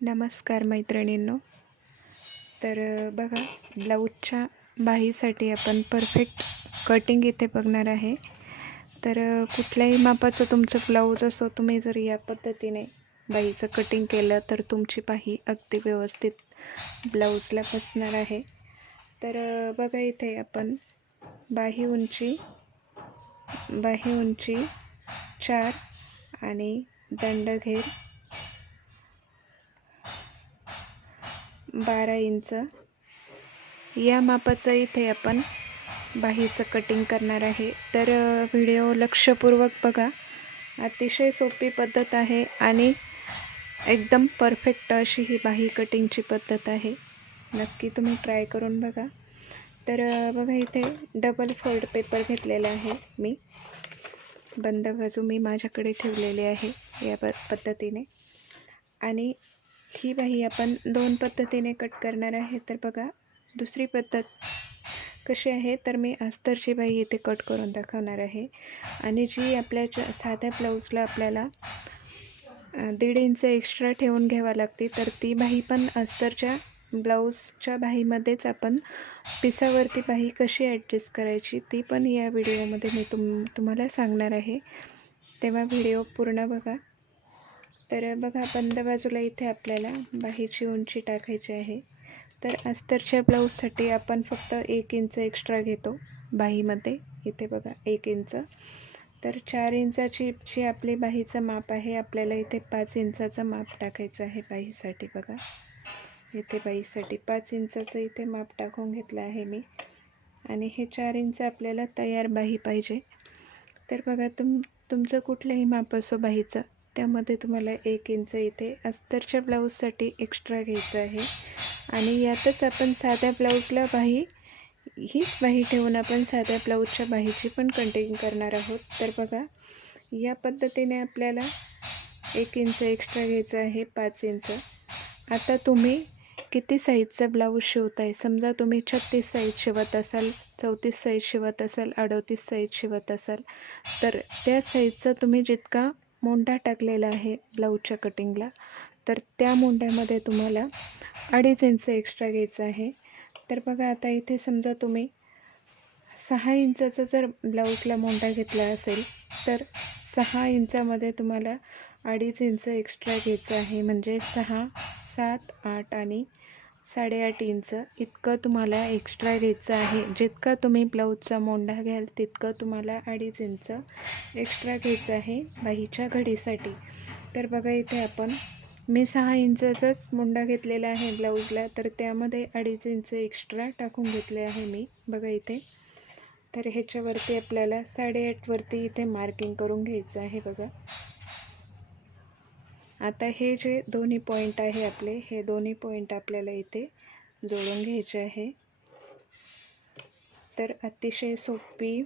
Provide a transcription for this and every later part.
नमस्कार मैत्रिणींनो. तर बघा, ब्लाऊजच्या बाहीसाठी आपण परफेक्ट कटिंग इथे बघणार आहे. तर कुठल्याही मापाचं तुमचं ब्लाऊज असो, तुम्ही जर या पद्धतीने बाहीचं कटिंग केलं तर तुमची बाही अगदी व्यवस्थित ब्लाऊजला बसणार आहे. तर बघा, इथे आपण बाही उंची 4 आणि दंडघेर 12 इंच या मापाचं इथे आपण बाहीचं कटिंग करणार आहे. तर व्हिडिओ लक्षपूर्वक बघा. अतिशय सोपी पद्धत आहे आणि एकदम परफेक्ट अशी ही बाही कटिंगची पद्धत आहे. नक्की तुम्ही ट्राय करून बघा. तर बघा, इथे डबल फोल्ड पेपर घेतलेला आहे मी. बंद बाजू मी माझ्याकडे ठेवलेली आहे या पद्धतीने. आणि ही बाही आपण 2 पद्धतीने कट करणार आहे. तर बघा, दुसरी पद्धत कशी आहे, तर मी अस्तरची बाही इथे कट करून दाखवणार आहे. आणि जी आपल्या साध्या ब्लाऊजला आपल्याला 1.5 इंच एक्स्ट्रा ठेवून घ्यावा लागते, तर ती बाही पण अस्तरच्या ब्लाऊजच्या बाहीमध्येच आपण पिसावरती बाही कशी ॲडजस्ट करायची ती पण या व्हिडिओमध्ये मी तुम्हाला सांगणार आहे. तेव्हा व्हिडिओ पूर्ण बघा. तर बघा, बंद बाजूला इथे आपल्याला बाहीची उंची टाकायची आहे. तर अस्तरच्या ब्लाऊजसाठी आपण फक्त 1 इंच एक्स्ट्रा घेतो बाहीमध्ये. इथे बघा 1 इंच. तर 4 इंचाची जी आपली बाहीचं माप आहे, आपल्याला इथे 5 इंचाचं माप टाकायचं आहे बाहीसाठी. बघा, इथे बाहीसाठी 5 इंचाचं इथे माप टाकून घेतलं आहे मी. आणि हे 4 इंच आपल्याला तयार बाही पाहिजे. तर बघा, तुमचं कुठलंही माप असो बाहीचं, त्यामध्ये तुम्हाला 1 इंच इथे अस्तरच्या ब्लाऊजसाठी एक्स्ट्रा घ्यायचं आहे. आणि यातच आपण साध्या ब्लाऊजला हीच बाही ठेवून आपण साध्या ब्लाऊजच्या बाहीची पण कटिंग करणार आहोत. तर बघा, या पद्धतीने आपल्याला 1 इंच एक्स्ट्रा घ्यायचं आहे, 5 इंच. आता तुम्ही किती साईजचं ब्लाऊज शिवताय, समजा तुम्ही 36 साईज शिवत असाल, 34 साईज शिवत असाल, 38 साईज शिवत असाल, तर त्या साईजचा तुम्ही जितका मोंढा टाकलेला आहे ब्लाऊजच्या कटिंगला, तर त्या मोंढ्यामध्ये तुम्हाला 2.5 इंच एक्स्ट्रा घ्यायचं आहे. तर बघा, आता इथे समजा तुम्ही 6 इंचाचा जर ब्लाऊजला मोंढा घेतला असेल, तर 6 इंचामध्ये तुम्हाला 2.5 इंच एक्स्ट्रा घ्यायचं आहे. म्हणजे 6, 7, 8 आणि 8.5 इंच इतकं तुम्हाला एक्स्ट्रा घ्यायचं आहे. जितका तुम्ही ब्लाऊजचा मोंढा घ्याल तितकं तुम्हाला 2.5 इंच एक्स्ट्रा घ्यायचं आहे बाहीच्या घडीसाठी. तर बघा, इथे मी 6 इंचाचाच मोंढा घेतलेला आहे ब्लाऊजला, तर त्यामध्ये 2.5 इंच एक्स्ट्रा टाकून घेतले आहे मी. बघा इथे. तर ह्याच्यावरती आपल्याला 8.5 वरती इथे मार्किंग करून घ्यायचं आहे. बघा, आता हे जे दोन्ही पॉईंट आहे आपले, हे दोन्ही पॉईंट आपल्याला इथे जोडून घ्यायचे आहे. तर अतिशय सोपी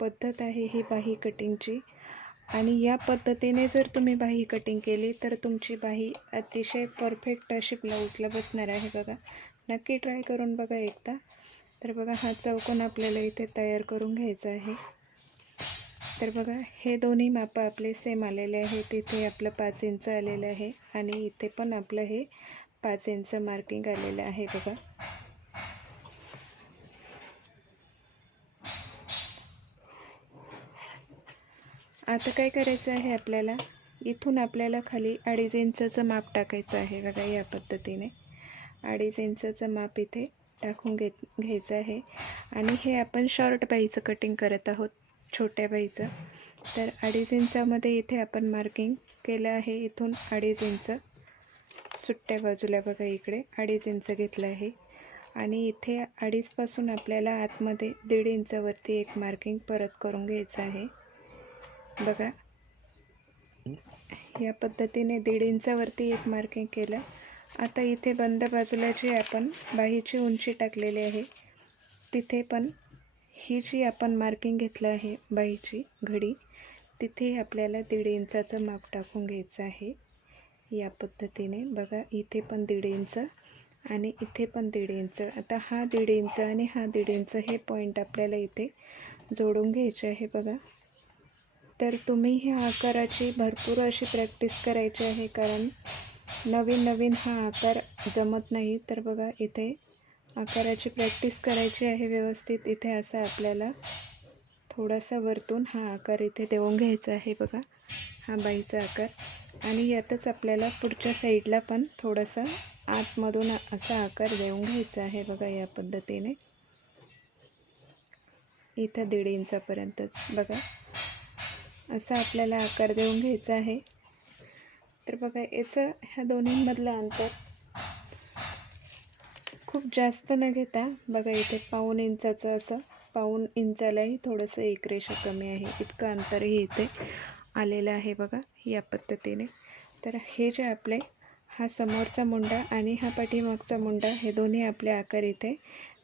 पद्धत आहे ही बाही कटिंगची. आणि या पद्धतीने जर तुम्ही बाही कटिंग केली तर तुमची बाही अतिशय परफेक्ट अशी ब्लाऊजला बसणार आहे. बघा, नक्की ट्राय करून बघा एकदा. तर बघा, हा चौकोन आपल्याला इथे तयार करून घ्यायचा आहे. तर बघा, हे दोन्ही मापं आपले सेम आलेले आहे. तिथे आपलं 5 इंच आलेलं आहे आणि इथे पण आपलं हे 5 इंच मार्किंग आलेलं आहे. बघा, आता काय करायचं आहे, आपल्याला इथून आपल्याला खाली 2.5 इंचाचं माप टाकायचं आहे. बघा, या पद्धतीने 2.5 इंचाचं माप इथे टाकून घ्यायचं आहे. आणि हे आपण शॉर्ट बाहीचं कटिंग करत आहोत, छोट्या बाहीचं. तर 2.5 इंचामध्ये इथे आपण मार्किंग केलं आहे. इथून 2.5 इंच सुट्ट्या बाजूला बघा, इकडे 2.5 इंच घेतलं आहे. आणि इथे 2.5 पासून आपल्याला आतमध्ये 1.5 इंचावरती एक मार्किंग परत करून घ्यायचं आहे. बघा, या पद्धतीने 1.5 इंचावरती एक मार्किंग केलं. आता इथे बंद बाजूला जी आपण बाहीची उंची टाकलेली आहे, तिथे पण ही जी आपण मार्किंग घेतलं आहे बाहीची घडी, तिथे आपल्याला 1.5 इंचाचं माप टाकून घ्यायचं आहे. या पद्धतीने बघा, इथे पण 1.5 इंच आणि इथे पण 1.5 इंच. आता हा 1.5 इंच आणि हा 1.5 इंच हे पॉईंट आपल्याला इथे जोडून घ्यायचे आहे. बघा, तर तुम्ही ह्या आकाराची भरपूर अशी प्रॅक्टिस करायची आहे, कारण नवीन हा आकार जमत नाही, तर बघा इथे आकाराची प्रॅक्टिस करायची आहे व्यवस्थित. इथे असा आपल्याला थोडासा वरतून हा आकार इथे देऊन घ्यायचा आहे बघा, हा बाईचा आकार. आणि यातच आपल्याला पुढच्या साईडला पण थोडासा आतमधून असा आकार देऊन घ्यायचा आहे बघा, या पद्धतीने इथं 1.5 इंचापर्यंतच बघा असा आपल्याला आकार देऊन घ्यायचा आहे. तर बघा याचं ह्या दोन्हींमधलं अंतर खूप जास्त न घेता बघा इथे 1.5 इंचाचं असं, 1.5 इंचालाही थोडंसं एक रेषा कमी आहे इतकं अंतरही इथे आलेलं आहे बघा, या पद्धतीने. तर हे जे आपले हा समोरचा मुंडा आणि हा पाठीमागचा मुंडा हे दोन्ही आपले आकार इथे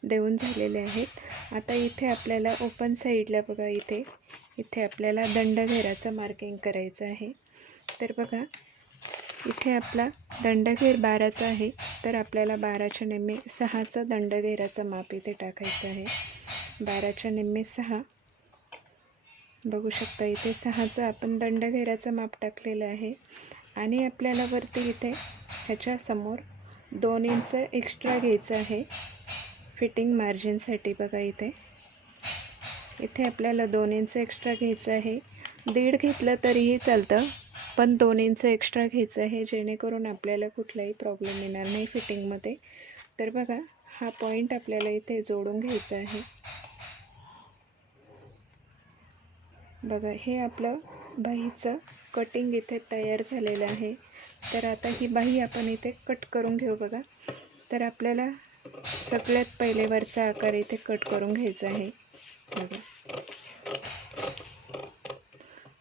देऊन झालेले आहेत. आता इथे आपल्याला ओपन साईडला बघा इथे आपल्याला दंडघेराचं मार्किंग करायचं आहे. तर बघा इथे आपला दंडघेर 12चा आहे, तर आपल्याला 12च्या निम्मे 6चा दंडघेराचं माप इथे टाकायचं आहे. 12च्या निम्मे 6 बघू शकता, इथे 6चं आपण दंडघेराचं माप टाकलेलं आहे. आणि आपल्याला वरती इथे ह्याच्या समोर 2 इंच एक्स्ट्रा घ्यायचं आहे फिटिंग मार्जिनसाठी. बघा इथे आपल्याला 2 इंच एक्स्ट्रा घ्यायचं आहे. 1.5 घेतलं तरीही चालतं, पण 2 इंच एक्स्ट्रा घ्यायचं आहे, जेणेकरून आपल्याला कुठलाही प्रॉब्लेम येणार नाही फिटिंगमध्ये. तर बघा हा पॉईंट आपल्याला इथे जोडून घ्यायचा आहे. बघा हे आपलं बाहीचं कटिंग इथे तयार झालेलं आहे. तर आता ही बाही आपण इथे कट करून घेऊ बघा. तर आपल्याला सगळ्यात पहिले वरचा आकार इथे कट करून घ्यायचा आहे बघा.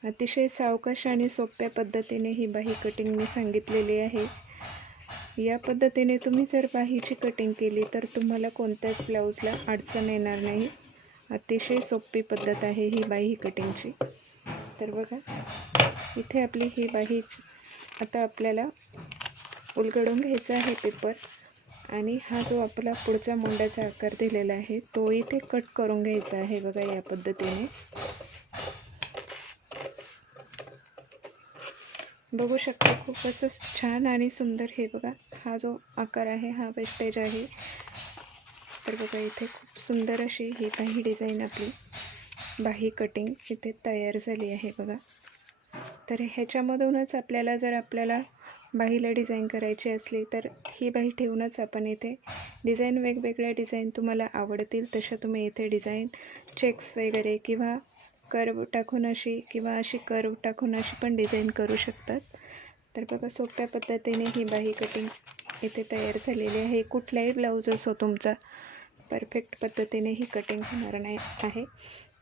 अतिशय सावकाश आणि सोप्या पद्धतीने ही बाही कटिंग मी सांगितलेली आहे. या पद्धतीने तुम्ही जर बाहीची कटिंग केली तर तुम्हाला कोणत्याच ब्लाऊजला अडचण येणार नाही. अतिशय सोपी पद्धत आहे ही बाही कटिंगची. तर बघा इथे आपली ही बाही आता आपल्याला उलगडून घ्यायचा आहे पेपर. आणि हा जो आपला पुढचा मुंड्याचा आकार दिलेला आहे तो इथे कट करून घ्यायचा आहे बघा, या पद्धतीने. बघू शकता खूप असं छान आणि सुंदर हे बघा हा जो आकार आहे हा वेस्टेज आहे. तर बघा इथे खूप सुंदर अशी ही बाही डिझाईन आपली बाही कटिंग इथे तयार झाली आहे बघा. तर ह्याच्यामधूनच आपल्याला जर आपल्याला बाहीला डिझाईन करायची असली तर ही बाही ठेवूनच आपण इथे डिझाईन वेगवेगळ्या डिझाईन तुम्हाला आवडतील तशा तुम्ही इथे डिझाईन चेक्स वगैरे किंवा कर्व टाकून अशी किंवा अशी कर्व टाकून अशी पण डिझाईन करू शकतात. तर बघा सोप्या पद्धतीने ही बाही कटिंग इथे तयार झालेली आहे. कुठलाही ब्लाऊज असो तुमचा परफेक्ट पद्धतीने ही कटिंग होणार नाही आहे.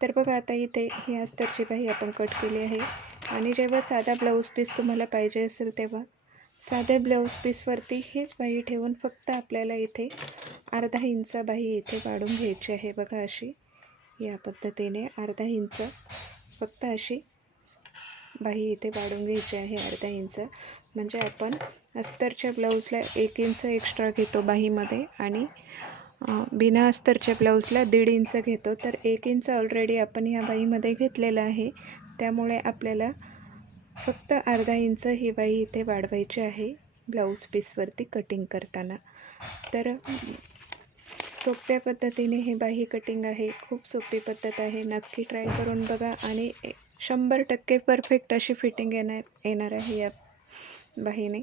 तर बघा आता इथे ही अस्तरची बाही आपण कट केली आहे. आणि जेव्हा साधा ब्लाऊज पीस तुम्हाला पाहिजे असेल तेव्हा साध्या ब्लाऊज पीसवरती हीच बाही ठेवून फक्त आपल्याला इथे अर्धा इंच बाही इथे वाढून घ्यायची आहे बघा, अशी या पद्धतीने अर्धा इंच फक्त अशी बाही इथे वाढून घ्यायची आहे, अर्धा इंच. म्हणजे आपण अस्तरच्या ब्लाऊजला 1 इंच एक्स्ट्रा घेतो बाहीमध्ये आणि बिना अस्तरच्या ब्लाऊजला 1.5 इंच घेतो. तर 1 इंच ऑलरेडी आपण ह्या बाहीमध्ये घेतलेलं आहे, त्यामुळे आपल्याला फक्त अर्धा इंच ही बाही इथे वाढवायची आहे ब्लाऊज पीसवरती कटिंग करताना. तर सोप्या पद्धतीने ही बाही कटिंग आहे, खूप सोपी पद्धत आहे. नक्की ट्राय करून बघा आणि 100% परफेक्ट अशी फिटिंग येणार आहे या बाहीने.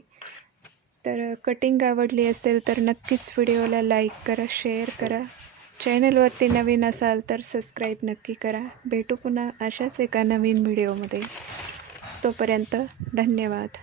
तर कटिंग आवडली असेल तर नक्कीच व्हिडिओला लाईक करा, शेअर करा. चॅनलवरती नवीन असाल तर सबस्क्राईब नक्की करा. भेटू पुन्हा अशाच एका नवीन व्हिडिओमध्ये. तोपर्यंत धन्यवाद.